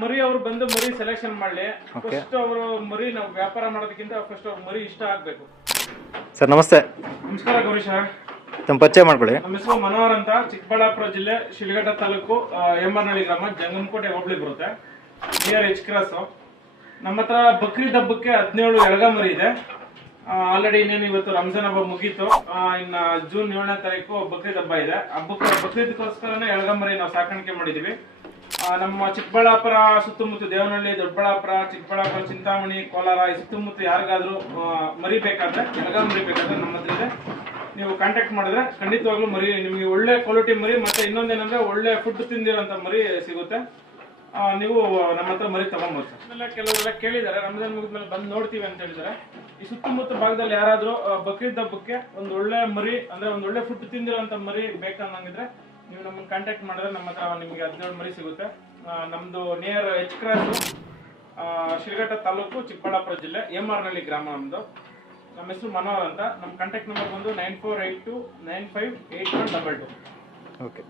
ಮರಿ ಅವ್ರು ಬಂದು ಮರಿ ಸೆಲೆಕ್ಷನ್ ಮಾಡ್ಲಿ. ಫಸ್ಟ್ ಅವರು ಮರಿ ನಾವು ವ್ಯಾಪಾರ ಮಾಡೋದಕ್ಕಿಂತ ಫಸ್ಟ್ ಅವ್ರ ಮರಿ ಇಷ್ಟ ಆಗ್ಬೇಕು. ಸರ್ ನಮಸ್ತೆ. ನಮಸ್ಕಾರ ಗೌರೀಶ್. ತಮ್ಮ ಪರಿಚಯ ಮಾಡ್ಕೊಳ್ಳಿ. ನಮ್ಮ ಹೆಸರು ಮನೋಹರ್ ಅಂತ. ಚಿಕ್ಕಬಳ್ಳಾಪುರ ಜಿಲ್ಲೆ ಶಿಳಘಟ್ಟ ತಾಲೂಕು ಎಮ್ಮರ್ನಳ್ಳಿ ಗ್ರಾಮ ಜಂಗಮಕೋಟೆ ಹೋಬಳಿ ಬರುತ್ತೆ. ನಿಯರ್ ಎಚ್ ಕ್ರಾಸ್ ನಮ್ಮ ಹತ್ರ ಬಕ್ರೀದ್ ಹಬ್ಬಕ್ಕೆ ಹದಿನೇಳು ಎಳಗ ಮರಿ ಇದೆ. ಆಲ್ರೆಡಿ ಇನ್ನೇನು ಇವತ್ತು ರಂಜಾನ್ ಹಬ್ಬ ಮುಗೀತು. ಇನ್ನ ಜೂನ್ ಏಳನೇ ತಾರೀಕು ಬಕ್ರೀದ್ ಹಬ್ಬ ಇದೆ. ಹಬ್ಬಕ್ಕೆ ಬಕ್ರೀದ್ಗೋಸ್ಕರನೇ ಎಳಗ ಮರಿ ನಾವು ಸಾಕಾಣಿಕೆ ಮಾಡಿದೀವಿ. ಆ, ನಮ್ಮ ಚಿಕ್ಕಬಳ್ಳಾಪುರ ಸುತ್ತಮುತ್ತ ದೇವನಹಳ್ಳಿ, ದೊಡ್ಡಬಳ್ಳಾಪುರ, ಚಿಕ್ಕಬಳ್ಳಾಪುರ, ಚಿಂತಾಮಣಿ, ಕೋಲಾರ, ಈ ಸುತ್ತಮುತ್ತ ಯಾರಿಗಾದ್ರೂ ಮರಿಬೇಕಾದ್ರೆ ಮರಿ ಮರಿಬೇಕಾದ್ರೆ ನಮ್ಮ ಹತ್ರ ನೀವು ಕಾಂಟ್ಯಾಕ್ಟ್ ಮಾಡಿದ್ರೆ ಖಂಡಿತವಾಗ್ಲೂ ಮರಿ, ನಿಮಗೆ ಒಳ್ಳೆ ಕ್ವಾಲಿಟಿ ಮರಿ, ಮತ್ತೆ ಇನ್ನೊಂದೇನಂದ್ರೆ ಒಳ್ಳೆ ಫುಡ್ ತಿಂದಿರೋಂಥ ಮರಿ ಸಿಗುತ್ತೆ. ನೀವು ನಮ್ಮ ಹತ್ರ ಮರಿ ತಗೊಂಬೋದು ಸರ್. ಕೆಲವರೆಲ್ಲ ಕೇಳಿದ್ದಾರೆ. ರಂಜಾನ್ ಮುಗಿದ್ಮೇಲೆ ಬಂದು ನೋಡ್ತೀವಿ ಅಂತ ಹೇಳಿದ್ದಾರೆ. ಈ ಸುತ್ತಮುತ್ತ ಭಾಗದಲ್ಲಿ ಯಾರಾದರೂ ಬಕ್ರೀದ್ ಹಬ್ಬಕ್ಕೆ ಒಂದು ಒಳ್ಳೆ ಮರಿ, ಅಂದ್ರೆ ಒಂದು ಒಳ್ಳೆ ಫುಡ್ ತಿಂದಿರೋಂಥ ಮರಿ ಬೇಕನ್ನಂಗಿದ್ರೆ ನೀವು ನಮ್ಮನ್ನು ಕಾಂಟ್ಯಾಕ್ಟ್ ಮಾಡಿದ್ರೆ ನಮ್ಮ ಹತ್ರ ನಿಮಗೆ ಹದಿನೇಳು ಮರಿ ಸಿಗುತ್ತೆ. ನಮ್ಮದು near H cross Shiraghatta taluk Chikkaballapur ಜಿಲ್ಲೆ ಎಂ ಆರ್ನಳ್ಳಿ ಗ್ರಾಮ ನಮ್ಮದು ನಮ್ಮ ಹೆಸರು ಮನೋಹರ್ ಅಂತ. ನಮ್ಮ ಕಾಂಟ್ಯಾಕ್ಟ್ ನಂಬರ್ ಬಂದು nine four eight two nine five eight one double two okay